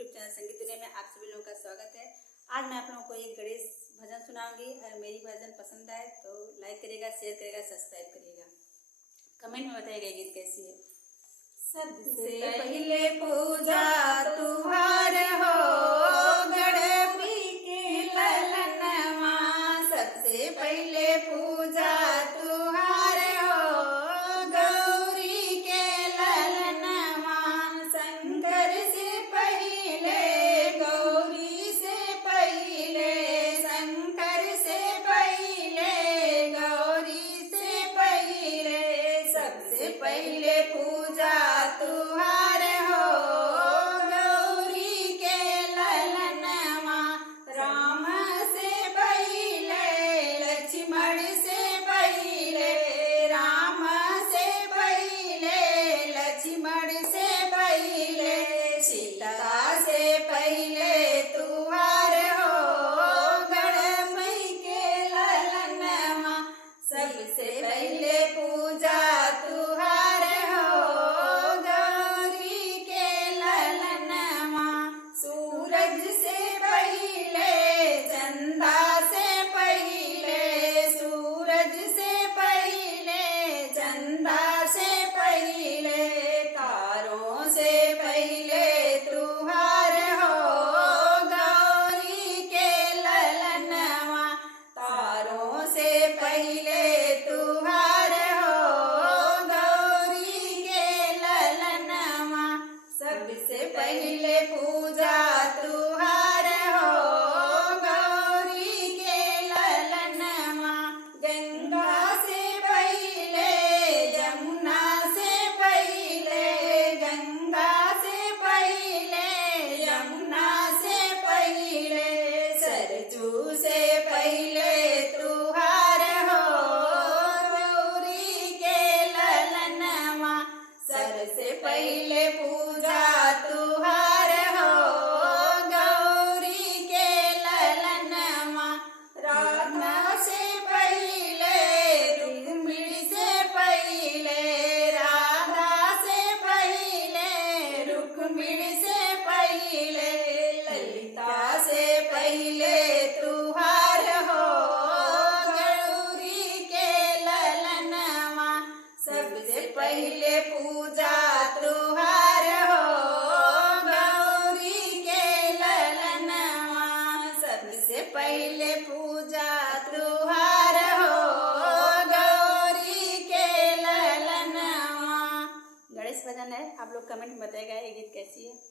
YouTube channel संगीत दुनिया में आप सभी लोगों का स्वागत है। आज मैं आप लोगों को एक गणेश भजन सुनाऊंगी। अगर मेरी भजन पसंद आए तो लाइक करिएगा, शेयर करिएगा, सब्सक्राइब करिएगा, कमेंट में बताइएगा गीत कैसी है। सबसे पहले पूजा तुहार हो गणपति के ललनवा, सबसे पहले पूजा तुहार हो गौरी के ललनवा। शंकर से पहले गौरी से पहले, शंकर से पहले गौरी से पहले, सबसे पहले पूजा तुहार हो गौरी के ललनवा। राम से पहले लक्ष्मण से पहले, राम से पहले लक्ष्मण से पहले, सीता से पहले तुहार हो गणपति के ललनवा। सबसे पहले पूजा तुहार हो गौरी के ललनवा। सूरज से पहले चंदा से पहले, सूरज से पहले चंदा से पहले, तारों से पहले तुहार हो गौरी के ललनवा। तारों से पहले तुहार हो गौरी के ललनवा। सबसे पहले पूजा तुहार हो गौरी के ललनवा। गंगा से पहले जमुना से पहले, गंगा से पहले यमुना से पहले, सरजू से पहले तुहार हो गौरी के ललनवा। सर से पहले पूजा तुहार हो गौरी के ललनवा। राधा से पहले रुक्मिणी से पहले, राधा से पहले रुक्मिणी से पहले, ललिता से पहले तुहार हो गौरी के ललनवा। सबसे पहले पूजा तुहार हो गौरी के ललनवा। सबसे पहले पूजा तुहार हो गौरी के ललनवा। गणेश भजन है, आप लोग कमेंट में बताइएगा ये गीत कैसी है।